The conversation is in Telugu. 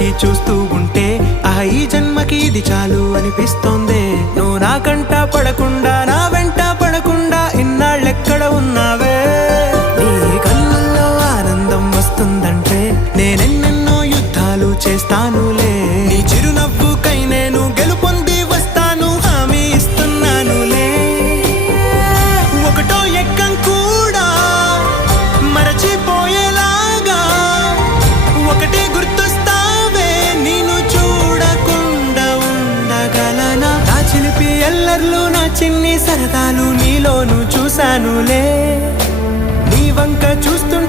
పెట్టి చూస్తూ ఉంటే ఈ జన్మకి ఇది చాలు అనిపిస్తోంది. నువ్వు నా కంట పడకుండా నా వెంట పడకుండా ఇన్నాళ్ళెక్కడ ఉన్నావే? నీ కళ్ళల్లో ఆనందం వస్తుందంటే నేనెన్నెన్నో యుద్ధాలు చేస్తానులే. నీ చిరునవ్వుకై నేను గెలుపొంది వస్తాను, హామీ ఇస్తున్నానులే. ఒకటో ఎక్కం కూడా మరచిపోయేలాగా ఒకటే గుర్తొస్తావే, నేను చూడకుండా ఉండగలనా? నా చిలిపి ఎల్లర్లు నా చిన్ని సరదాలు నీలోను చూశానులే. నీ వంక చూస్తూ